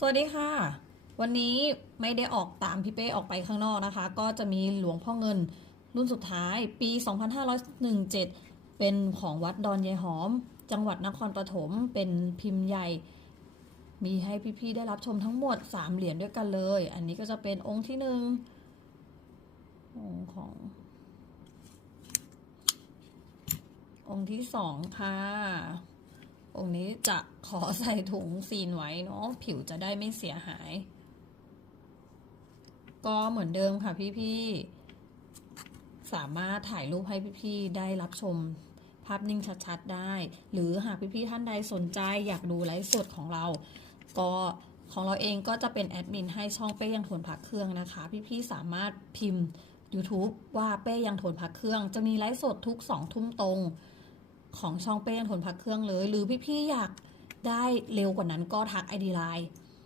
สวัสดีค่ะ วันนี้ไม่ได้ออกตามพี่เป้ออกไปข้างนอกนะคะ ก็จะมีหลวงพ่อเงินรุ่นสุดท้ายปี 2517 เป็นของวัดดอนยายหอม จังหวัดนครปฐมเป็นพิมพ์ใหญ่ มีให้พี่ๆได้รับชมทั้งหมด 3 เหรียญด้วยกันเลย อันนี้ก็จะเป็นองค์ที่หนึ่งองค์ของ องค์ที่สองค่ะ งนี้จะขอใส่ถุงซีนไว้เนาะผิวจะได้ไม่เสียหาย ก็เหมือนเดิมค่ะพี่ๆ สามารถถ่ายรูปให้พี่ๆ ได้รับชมภาพนิ่งชัดๆได้ หรือหากพี่ๆ ท่านใดสนใจอยากดูไลฟ์สดของเรา ก็ของเราเองก็จะเป็นแอดมินให้ช่องเป้ยังทนพักเครื่องนะคะ พี่ๆ สามารถพิมพ์ YouTube ว่าเป้ยังทนพักเครื่อง จะมีไลฟ์สดทุกสองทุ่มตรง ของช่องเป้ยังทนพักเครื่องเลย หรือพี่ๆอยากได้เร็วกว่านั้นก็ทักไอดีไลน์